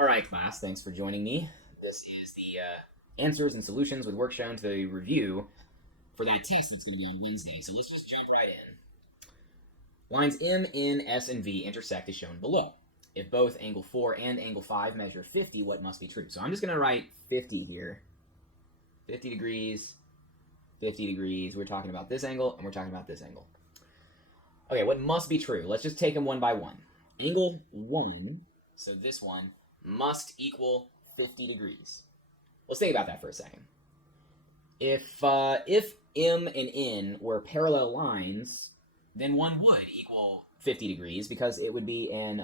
All right, class, thanks for joining me. This is the answers and solutions with work shown to the review for that test that's going to be on Wednesday. So let's just jump right in. Lines M, N, S, and V intersect as shown below. If both angle 4 and angle 5 measure 50, what must be true? So I'm just going to write 50 here. 50 degrees, 50 degrees. We're talking about this angle, and we're talking about this angle. Okay, what must be true? Let's just take them one by one. Angle 1, so this one, must equal 50 degrees. Let's think about that for a second. If M and N were parallel lines, then one would equal 50 degrees because it would be an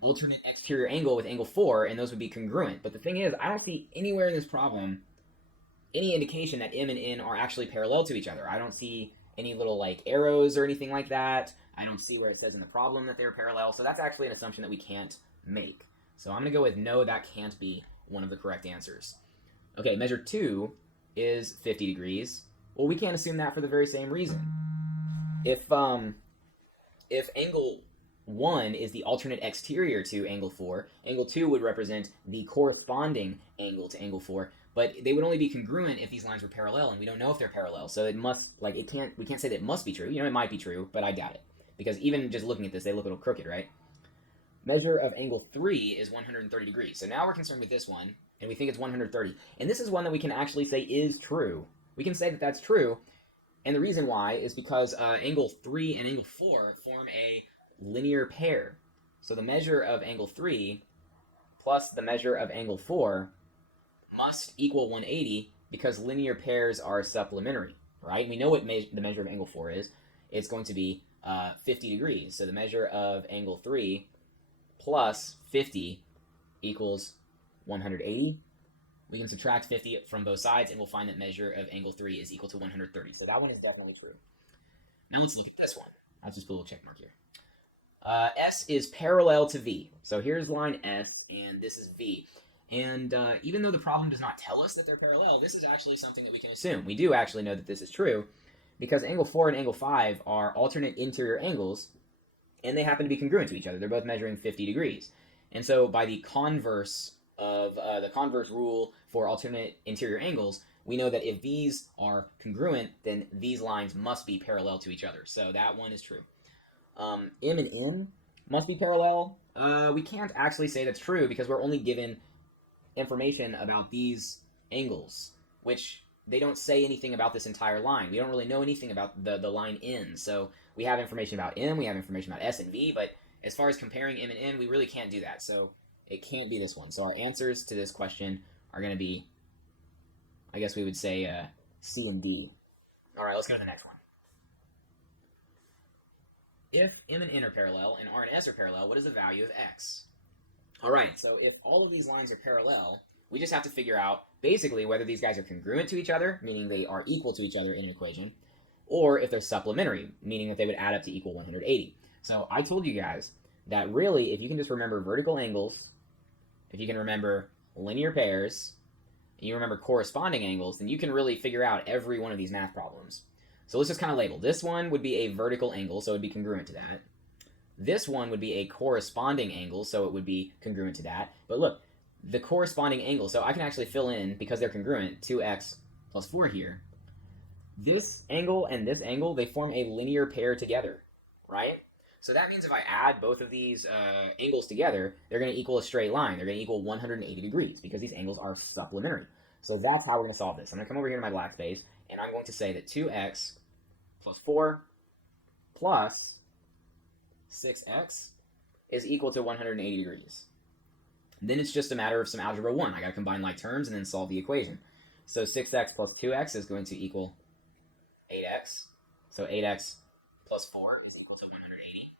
alternate exterior angle with angle 4, and those would be congruent. But the thing is, I don't see anywhere in this problem any indication that M and N are actually parallel to each other. I don't see any little like arrows or anything like that. I don't see where it says in the problem that they're parallel. So that's actually an assumption that we can't make. So I'm going to go with no, that can't be one of the correct answers. Okay, measure 2 is 50 degrees. Well, we can't assume that for the very same reason. If angle 1 is the alternate exterior to angle 4, angle 2 would represent the corresponding angle to angle 4, but they would only be congruent if these lines were parallel, and we don't know if they're parallel. So it must, like, we can't say that it must be true. It might be true, but I doubt it. Because even just looking at this, they look a little crooked, right? Measure of angle 3 is 130 degrees. So now we're concerned with this one, and we think it's 130. And this is one that we can actually say is true. We can say that that's true, and the reason why is because angle 3 and angle 4 form a linear pair. So the measure of angle 3 plus the measure of angle 4 must equal 180 because linear pairs are supplementary, right? We know what the measure of angle 4 is. It's going to be 50 degrees. So the measure of angle 3 plus 50 equals 180. We can subtract 50 from both sides, and we'll find that measure of angle 3 is equal to 130. So that one is definitely true. Now let's look at this one. I'll just put a little check mark here. S is parallel to V. So here's line S, and this is V. And even though the problem does not tell us that they're parallel, this is actually something that we can assume. We do actually know that this is true because angle 4 and angle 5 are alternate interior angles, and they happen to be congruent to each other. They're both measuring 50 degrees. And so by the converse of the converse rule for alternate interior angles, we know that if these are congruent, then these lines must be parallel to each other. So that one is true. M and N must be parallel. We can't actually say that's true because we're only given information about these angles, which they don't say anything about this entire line. We don't really know anything about the line N. So we have information about M, we have information about S and V, but as far as comparing M and N, we really can't do that. So it can't be this one. So our answers to this question are going to be, I guess we would say C and D. All right, let's go to the next one. If M and N are parallel and R and S are parallel, what is the value of X? All right, so if all of these lines are parallel, we just have to figure out basically whether these guys are congruent to each other, meaning they are equal to each other in an equation, or if they're supplementary, meaning that they would add up to equal 180. So I told you guys that really, if you can just remember vertical angles, if you can remember linear pairs, and you remember corresponding angles, then you can really figure out every one of these math problems. So let's just kind of label. This one would be a vertical angle, so it would be congruent to that. This one would be a corresponding angle, so it would be congruent to that. But look, the corresponding angle, so I can actually fill in, because they're congruent, 2x plus 4 here. This angle and this angle, they form a linear pair together, right? So that means if I add both of these angles together, they're going to equal a straight line. They're going to equal 180 degrees because these angles are supplementary. So that's how we're going to solve this. I'm going to come over here to my black space, and I'm going to say that 2x plus 4 plus 6x is equal to 180 degrees. Then it's just a matter of some algebra 1. I got to combine like terms and then solve the equation. So 6x plus 2x is going to equal 8x. So 8x plus 4 is equal to 180.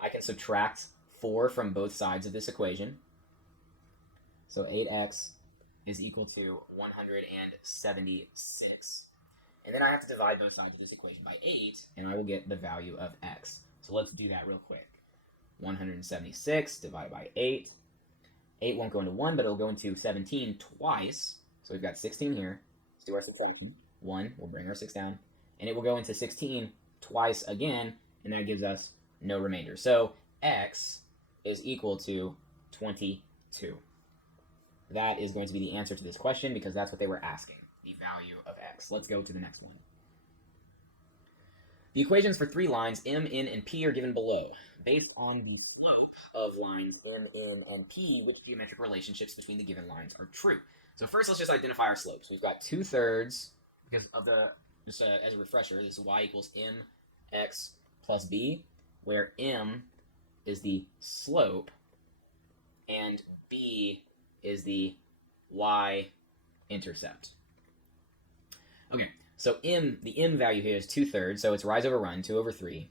I can subtract 4 from both sides of this equation. So 8x is equal to 176. And then I have to divide both sides of this equation by 8, and I will get the value of x. So let's do that real quick. 176 divided by 8. 8 won't go into 1, but it'll go into 17 twice. So we've got 16 here. Let's do our subtraction. 1, we'll bring our 6 down. And it will go into 16 twice again, and that gives us no remainder. So x is equal to 22. That is going to be the answer to this question because that's what they were asking, the value of x. Let's go to the next one. The equations for three lines m, n, and p are given below. Based on the slope of lines m, n, and p, which geometric relationships between the given lines are true? So first, let's just identify our slopes. We've got 2/3, because of the, just as a refresher, this is y equals mx plus b, where m is the slope and b is the y-intercept. Okay, so the m value here is 2/3, so it's rise over run, 2/3.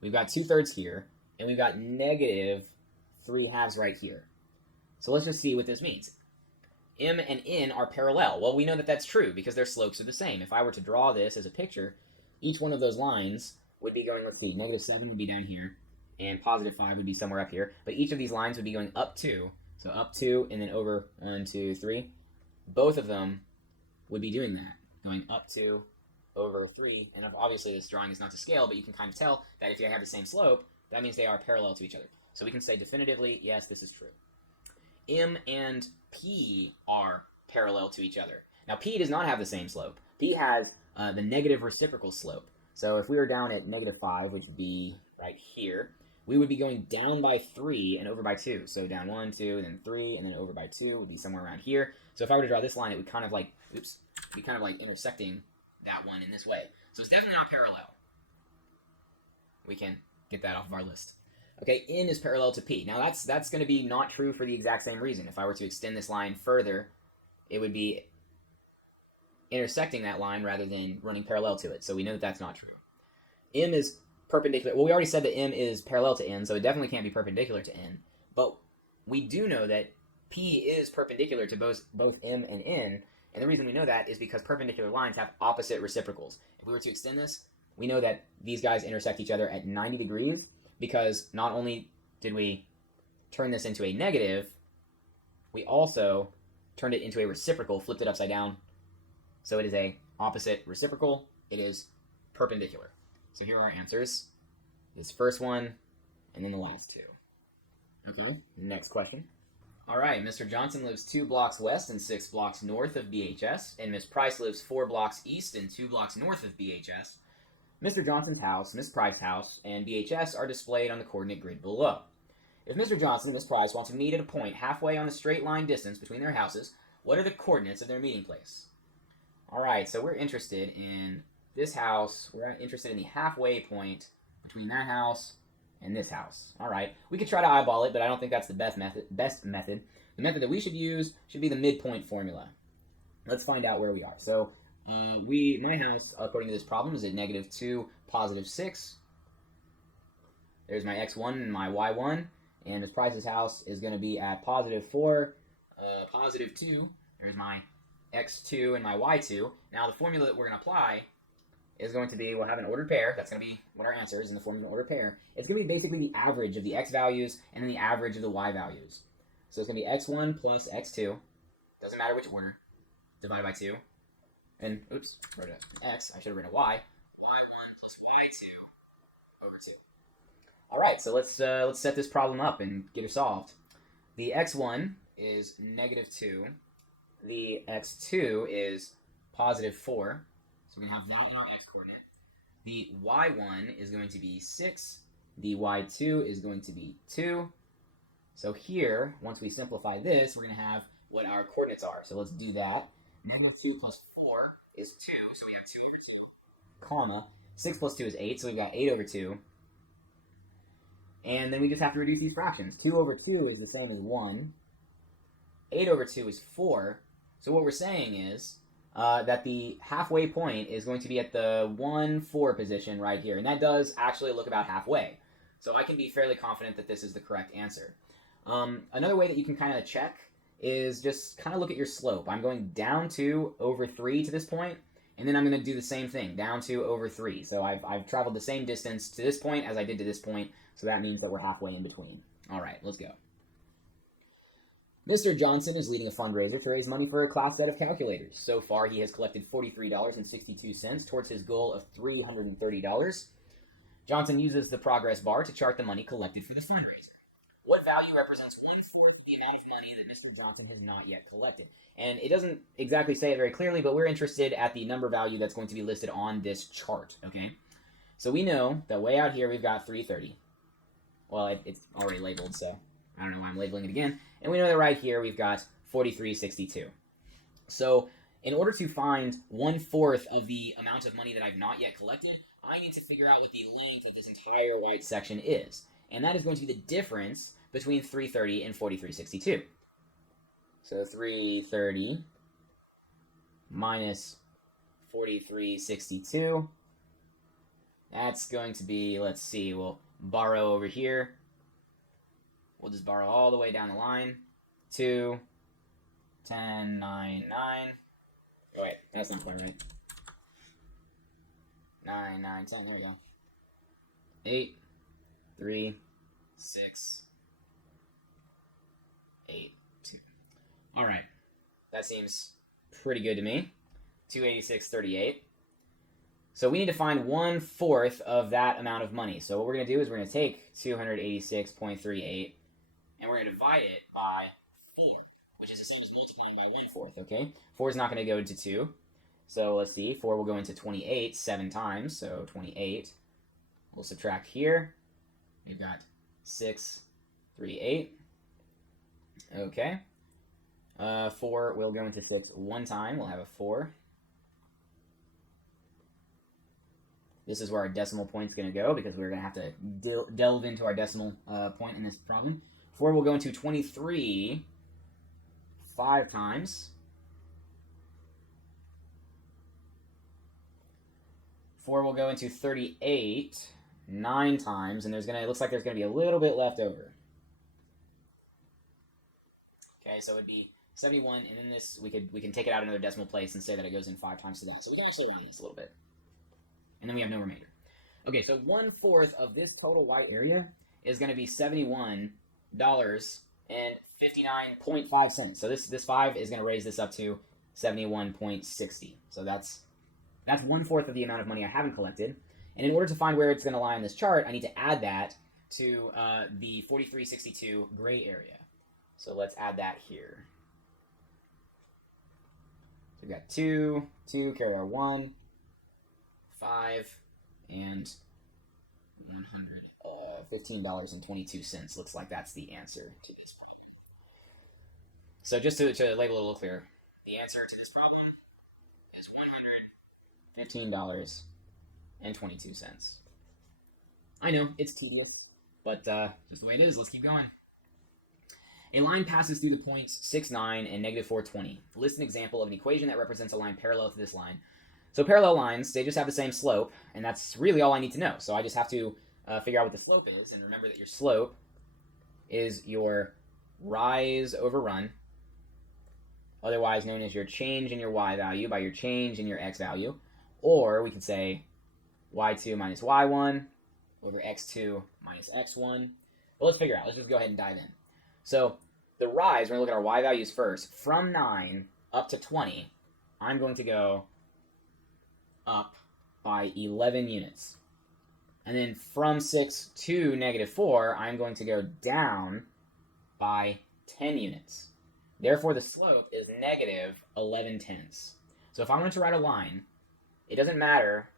We've got 2/3 here, and we've got negative 3/2 right here. So let's just see what this means. M and n are parallel. Well, we know that that's true because their slopes are the same. If I were to draw this as a picture, each one of those lines would be going, let's see, -7 would be down here, and +5 would be somewhere up here. But each of these lines would be going up 2. So up 2 and then over 1, 2, 3. Both of them would be doing that, going up 2, over 3. And obviously this drawing is not to scale, but you can kind of tell that if you have the same slope, that means they are parallel to each other. So we can say definitively, yes, this is true. M and P are parallel to each other. Now P does not have the same slope. P has the negative reciprocal slope. So if we were down at -5, which would be right here, we would be going down by 3 and over by 2. So down 1, 2, and then 3, and then over by 2 would be somewhere around here. So if I were to draw this line, it would kind of like, be kind of like intersecting that one in this way. So it's definitely not parallel. We can get that off of our list. Okay, n is parallel to p. Now that's going to be not true for the exact same reason. If I were to extend this line further, it would be intersecting that line rather than running parallel to it. So we know that that's not true. M is perpendicular. Well, we already said that m is parallel to n, so it definitely can't be perpendicular to n. But we do know that p is perpendicular to both m and n, and the reason we know that is because perpendicular lines have opposite reciprocals. If we were to extend this, we know that these guys intersect each other at 90 degrees, because not only did we turn this into a negative, we also turned it into a reciprocal, flipped it upside down. So it is a opposite reciprocal. It is perpendicular. So here are our answers. This first one, and then the last two. Okay, next question. All right, Mr. Johnson lives 2 blocks west and 6 blocks north of BHS, and Miss Price lives 4 blocks east and 2 blocks north of BHS. Mr. Johnson's house, Miss Price's house, and BHS are displayed on the coordinate grid below. If Mr. Johnson and Miss Price want to meet at a point halfway on the straight line distance between their houses, what are the coordinates of their meeting place? All right, so we're interested in this house. We're interested in the halfway point between that house and this house. All right, we could try to eyeball it, but I don't think that's the best method. The method that we should use should be the midpoint formula. Let's find out where we are. So my house, according to this problem, is at -2, +6. There's my x1 and my y1, and Miss Price's house is going to be at +4, +2. There's my x2 and my y2. Now the formula that we're going to apply is going to be, we'll have an ordered pair. That's going to be what our answer is in the form of an ordered pair. It's going to be basically the average of the x values and then the average of the y values. So it's going to be x1 plus x2, doesn't matter which order, divided by 2. And, oops, wrote an x, I should have written a y. y1 plus y2 over 2. All right, so let's set this problem up and get it solved. The x1 is -2. The x2 is +4. So we're going to have that in our x-coordinate. The y1 is going to be 6. The y2 is going to be 2. So here, once we simplify this, we're going to have what our coordinates are. So let's do that. -2 plus 4 is 2, so we have 2 over 2, comma. 6 plus 2 is 8, so we've got 8 over 2. And then we just have to reduce these fractions. 2 over 2 is the same as 1. 8 over 2 is 4. So what we're saying is that the halfway point is going to be at the 1, 4 position right here. And that does actually look about halfway. So I can be fairly confident that this is the correct answer. Another way that you can kind of check is just kind of look at your slope. I'm going down 2 over 3 to this point, and then I'm going to do the same thing, down 2 over 3. So I've traveled the same distance to this point as I did to this point, so that means that we're halfway in between. All right, let's go. Mr. Johnson is leading a fundraiser to raise money for a class set of calculators. So far, he has collected $43.62 towards his goal of $330. Johnson uses the progress bar to chart the money collected for the fundraiser. What value value represents 1/4 the amount of money that Mr. Johnson has not yet collected. And it doesn't exactly say it very clearly, but we're interested at the number value that's going to be listed on this chart, okay? So we know that way out here we've got 330. Well, it's already labeled, so I don't know why I'm labeling it again. And we know that right here we've got 4362. So in order to find 1/4 of the amount of money that I've not yet collected, I need to figure out what the length of this entire white section is. And that is going to be the difference between 330 and 4362. So 330 minus 4362. That's going to be, let's see, we'll borrow over here. We'll just borrow all the way down the line. 2, 10, 9, 9. Oh, wait, that's not quite right. 9, 9, 10, there we go. 8, 3, 6, 8, 2. All right, that seems pretty good to me. 286.38. So we need to find 1/4 of that amount of money. So what we're going to do is we're going to take 286.38 and we're going to divide it by 4, which is the same as multiplying by 1/4, okay? 4 is not going to go into 2. So let's see, 4 will go into 28 7 times, so 28. We'll subtract here. We've got 638. Okay. 4 will go into 6 one time. We'll have a 4. This is where our decimal point's going to go because we're going to have to delve into our decimal point in this problem. 4 will go into 23 5 times. 4 will go into 38 9 times, and it looks like there's going to be a little bit left over. Okay, so it'd be 71, and then this we can take it out another decimal place and say that it goes in 5 times to that. So we can actually write this a little bit. And then we have no remainder. Okay, so 1/4 of this total white area is going to be $71.59.5. So this 5 is going to raise this up to 71.60. So that's 1/4 of the amount of money I haven't collected. And in order to find where it's going to lie on this chart, I need to add that to the 4362 gray area. So let's add that here. So we've got 2, carry our 1, 5, and $115.22. Looks like that's the answer to this problem. So just to label it a little clearer, the answer to this problem is $115.22. I know, it's tedious, but just the way it is. Let's keep going. A line passes through the points 6, 9, and -420. List an example of an equation that represents a line parallel to this line. So parallel lines, they just have the same slope, and that's really all I need to know. So I just have to figure out what the slope is, and remember that your slope is your rise over run, otherwise known as your change in your y value by your change in your x value, or we could say y2 minus y1 over x2 minus x1. But let's figure out. Let's just go ahead and dive in. So the rise, we're going to look at our y values first. From 9 up to 20, I'm going to go up by 11 units. And then from 6 to -4, I'm going to go down by 10 units. Therefore, the slope is -11/10. So if I wanted to write a line, it doesn't matter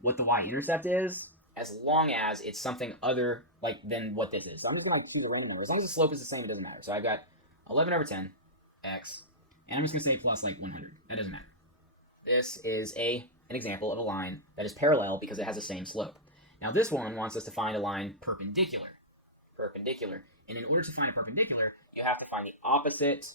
what the y-intercept is, as long as it's something other than what this is. So I'm just going to choose a random number. As long as the slope is the same, it doesn't matter. So I've got 11 over 10, x, and I'm just going to say plus 100. That doesn't matter. This is an example of a line that is parallel because it has the same slope. Now this one wants us to find a line perpendicular. Perpendicular. And in order to find a perpendicular, you have to find the opposite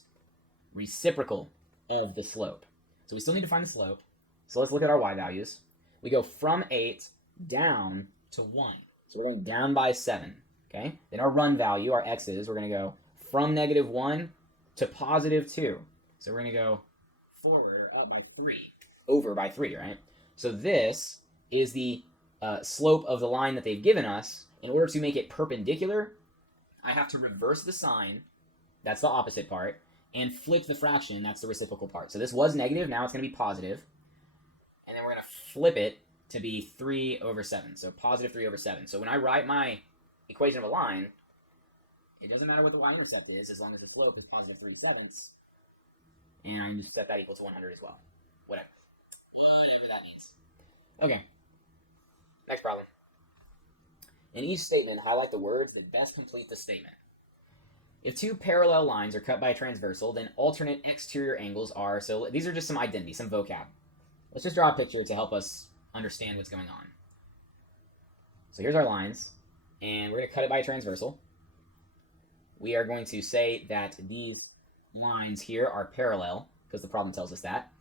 reciprocal of the slope. So we still need to find the slope. So let's look at our y values. We go from 8 down to 1. So we're going down by 7. Okay? Then our run value, our x's, we're going to go from -1 to +2. So we're going to go forward by 3. Over by 3, right? So this is the slope of the line that they've given us. In order to make it perpendicular, I have to reverse the sign, that's the opposite part, and flip the fraction, that's the reciprocal part. So this was negative, now it's going to be positive. And then we're going to flip it to be 3 over 7. So positive 3 over 7. So when I write my equation of a line, It doesn't matter what the y-intercept is, as long as the slope is positive 3/7, and I can just set that equal to 100 as well. Whatever that means. Okay, next problem. In each statement, highlight the words that best complete the statement. If two parallel lines are cut by a transversal, then alternate exterior angles are, so these are just some identity, some vocab. Let's just draw a picture to help us understand what's going on. So here's our lines, and we're going to cut it by a transversal. We are going to say that these lines here are parallel, because the problem tells us that.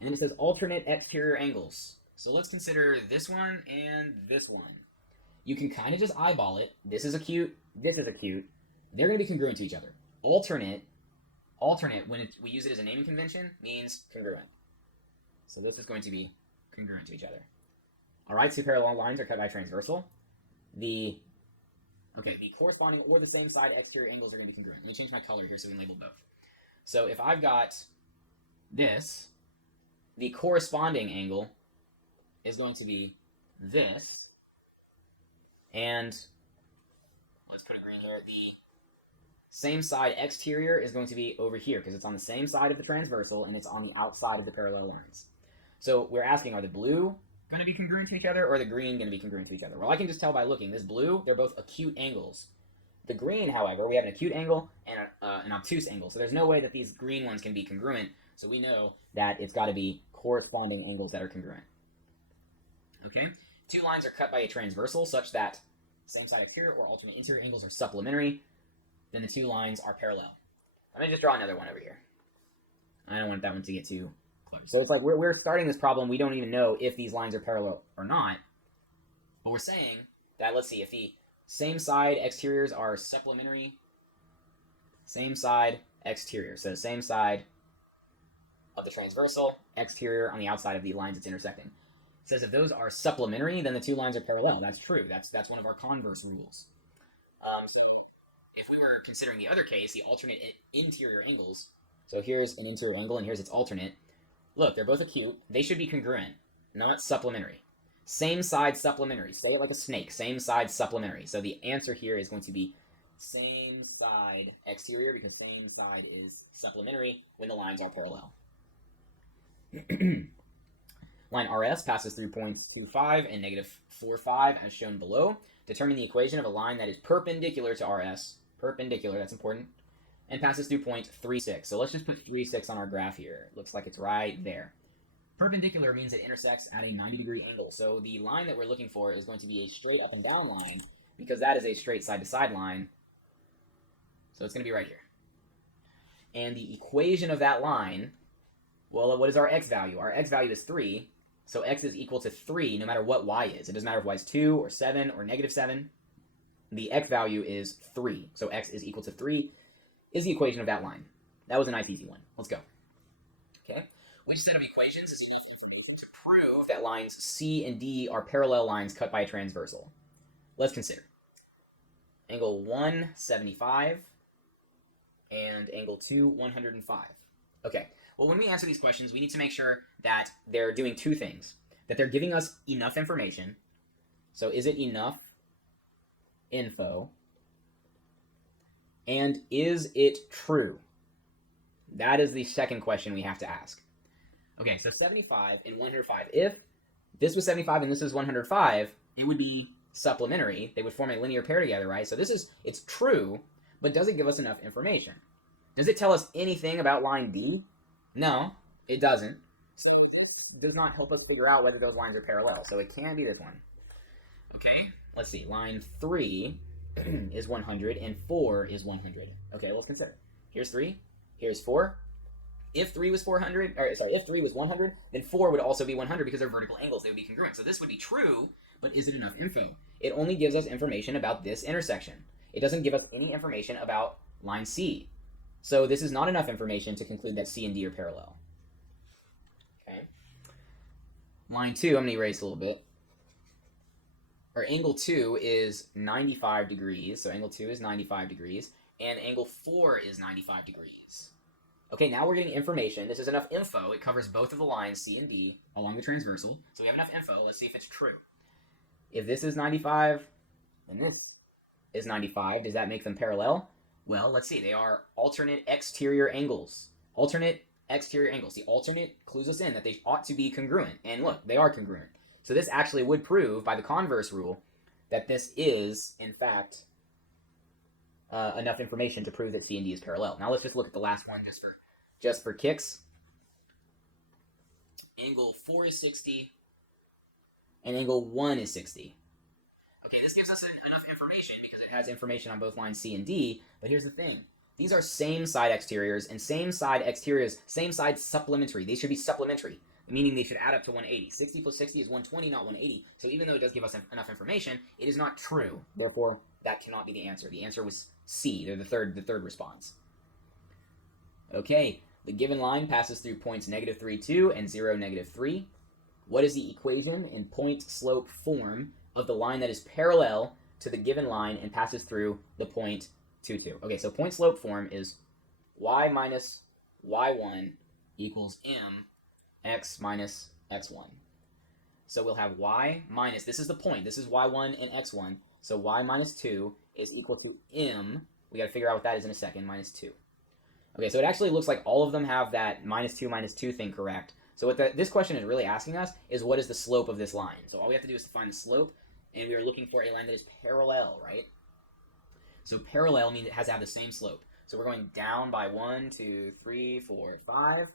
And then it says alternate exterior angles. So let's consider this one and this one. You can kind of just eyeball it. This is acute, this is acute. They're going to be congruent to each other. Alternate, when we use it as a naming convention, means congruent. So this is going to be congruent to each other. All right, two parallel lines are cut by transversal. The corresponding or the same side exterior angles are going to be congruent. Let me change my color here so we can label both. So if I've got this, the corresponding angle is going to be this, and let's put a green here. The same side exterior is going to be over here because it's on the same side of the transversal and it's on the outside of the parallel lines. So we're asking, are the blue going to be congruent to each other, or the green going to be congruent to each other? Well, I can just tell by looking. This blue, they're both acute angles. The green, however, we have an acute angle and an obtuse angle. So there's no way that these green ones can be congruent. So we know that it's got to be corresponding angles that are congruent. Okay? Two lines are cut by a transversal such that same side exterior or alternate interior angles are supplementary. Then the two lines are parallel. Let me just draw another one over here. I don't want that one to get too close. So it's like we're starting this problem. We don't even know if these lines are parallel or not. But we're saying that, let's see, if the same side exteriors are supplementary, same side exterior. So same side of the transversal, exterior on the outside of the lines it's intersecting. It says if those are supplementary, then the two lines are parallel. That's true. That's one of our converse rules. So if we were considering the other case, the alternate interior angles, so here's an interior angle and here's its alternate. Look, they're both acute. They should be congruent, not supplementary. Same side supplementary. Say it like a snake. Same side supplementary. So the answer here is going to be same side exterior, because same side is supplementary when the lines are parallel. Line RS passes through points 2,5 and negative 4,5 as shown below. Determine the equation of a line that is perpendicular to RS. Perpendicular, that's important. And passes through point 3,6. So let's just put 3,6 on our graph here. It looks like it's right there. Perpendicular means it intersects at a 90-degree angle. So the line that we're looking for is going to be a straight up and down line, because that is a straight side-to-side line. So it's going to be right here. And the equation of that line, well, what is our x value? Our x value is 3. So x is equal to 3 no matter what y is. It doesn't matter if y is 2 or 7 or negative 7. The x value is 3. So x is equal to 3 is the equation of that line. That was a nice easy one. Let's go. Okay. Which set of equations is enough information to prove that lines C and D are parallel lines cut by a transversal? Let's consider. Angle 1, 75, and angle 2, 105. Okay. Well, when we answer these questions, we need to make sure that they're doing two things. That they're giving us enough information. So is it enough info? And is it true? That is the second question we have to ask. Okay, so 75 and 105. If this was 75 and this is 105, it would be supplementary. They would form a linear pair together, right? So it's true, but does it give us enough information? Does it tell us anything about line D? No, it doesn't. So it does not help us figure out whether those lines are parallel. So it can't be this one. Okay, let's see. Line 3 is 100 and 4 is 100. Okay, let's consider. Here's 3. Here's 4. If 3 was 100, then 4 would also be 100 because they're vertical angles. They would be congruent. So this would be true, but is it enough info? It only gives us information about this intersection. It doesn't give us any information about line C. So this is not enough information to conclude that C and D are parallel. Okay. Line 2, I'm going to erase a little bit. Or angle 2 is 95 degrees. So angle 2 is 95 degrees. And angle 4 is 95 degrees. Okay, now we're getting information. This is enough info. It covers both of the lines, C and D, along the transversal. So we have enough info. Let's see if it's true. If this is 95, then this is 95. Does that make them parallel? Well, let's see. They are alternate exterior angles. Alternate exterior angles. The alternate clues us in that they ought to be congruent. And look, they are congruent. So this actually would prove, by the converse rule, that this is, in fact, enough information to prove that C and D is parallel. Now let's just look at the last one just for kicks. Angle 4 is 60, and angle 1 is 60. Okay, this gives us enough information because it has information on both lines C and D, but here's the thing. These are same side exteriors, and same side exteriors, same side supplementary. They should be supplementary, meaning they should add up to 180. 60 plus 60 is 120, not 180. So even though it does give us enough information, it is not true. Therefore, that cannot be the answer. The answer was C. They're the third response. Okay, the given line passes through points -3, 2 and 0, -3. What is the equation in point slope form of the line that is parallel to the given line and passes through the point 2, 2? Okay, so point slope form is y minus y1 equals mx minus x1. So we'll have y minus, this is the point, this is y1 and x1, so y minus 2 is equal to m, we got to figure out what that is in a second, minus 2. Okay, so it actually looks like all of them have that minus 2 thing correct. So what this question is really asking us is what is the slope of this line? So all we have to do is to find the slope, and we are looking for a line that is parallel, right? So parallel means it has to have the same slope. So we're going down by 1, 2, 3, 4, 5.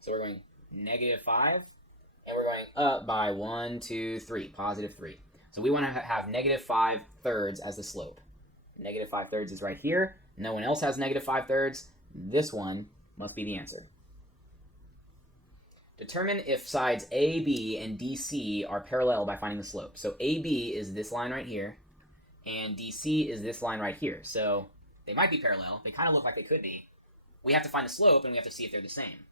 So we're going -5, and we're going up by 1, 2, 3, +3. So we want to have -5 thirds as the slope. -5 thirds is right here. No one else has -5 thirds. This one must be the answer. Determine if sides AB and DC are parallel by finding the slope. So AB is this line right here, and DC is this line right here. So they might be parallel. They kind of look like they could be. We have to find the slope, and we have to see if they're the same.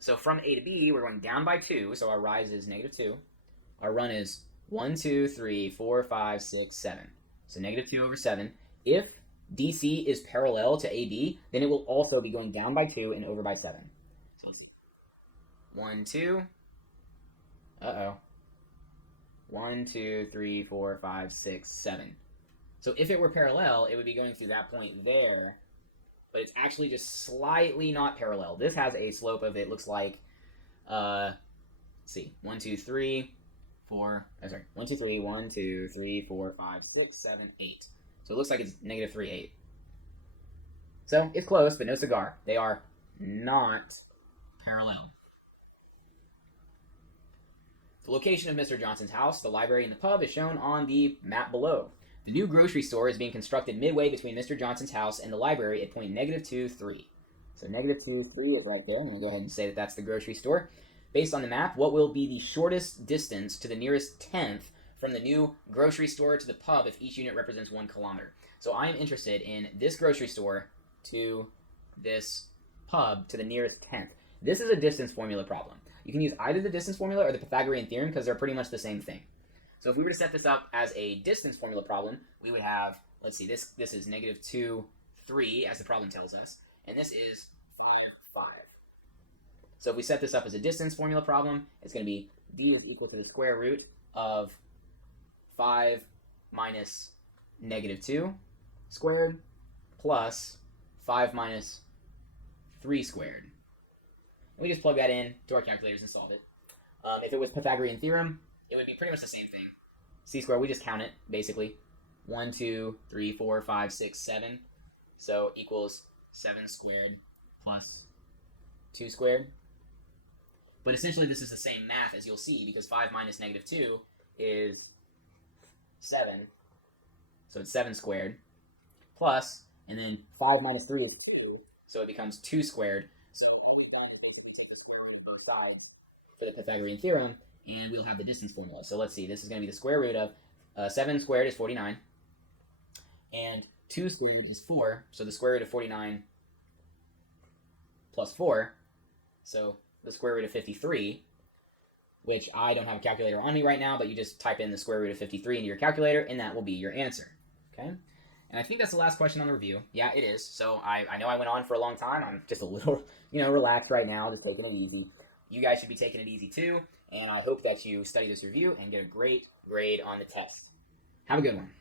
So from A to B, we're going down by 2, so our rise is -2. Our run is 1, 2, 3, 4, 5, 6, 7. So -2 over 7. If DC is parallel to AB, then it will also be going down by 2 and over by 7. 1, 2. 1, 2, 3, 4, 5, 6, 7. So if it were parallel, it would be going through that point there, but it's actually just slightly not parallel. This has a slope of, it looks like, let's see, 1, 2, 3, 4, 1, 2, 3, 1, 2, 3, 4, 5, 6, 7, 8. So it looks like it's -3, 8. So it's close, but no cigar. They are not parallel. The location of Mr. Johnson's house, the library, and the pub is shown on the map below. The new grocery store is being constructed midway between Mr. Johnson's house and the library at point -2, 3. So -2, 3 is right there. I'm going to go ahead and say that that's the grocery store. Based on the map, what will be the shortest distance to the nearest 10th from the new grocery store to the pub if each unit represents 1 kilometer? So I am interested in this grocery store to this pub to the nearest 10th. This is a distance formula problem. You can use either the distance formula or the Pythagorean theorem because they're pretty much the same thing. So if we were to set this up as a distance formula problem, we would have, let's see, this is -2, 3, as the problem tells us, and this is 5, 5. So if we set this up as a distance formula problem, it's going to be d is equal to the square root of 5 minus -2 squared plus 5 minus 3 squared. And we just plug that in to our calculators and solve it. If it was Pythagorean theorem, it would be pretty much the same thing. C squared, we just count it, basically. 1, 2, 3, 4, 5, 6, 7. So equals 7 squared plus 2 squared. But essentially this is the same math, as you'll see, because 5 minus -2 is 7. So it's 7 squared. Plus, and then 5 minus 3 is 2. So it becomes 2 squared. So for the Pythagorean theorem, and we'll have the distance formula. So let's see, this is going to be the square root of 7 squared is 49, and 2 squared is 4, so the square root of 49 plus 4, so the square root of 53, which I don't have a calculator on me right now, but you just type in the square root of 53 into your calculator, and that will be your answer, okay? And I think that's the last question on the review. Yeah, it is. So I know I went on for a long time. I'm just a little, relaxed right now, just taking it easy. You guys should be taking it easy too, and I hope that you study this review and get a great grade on the test. Have a good one.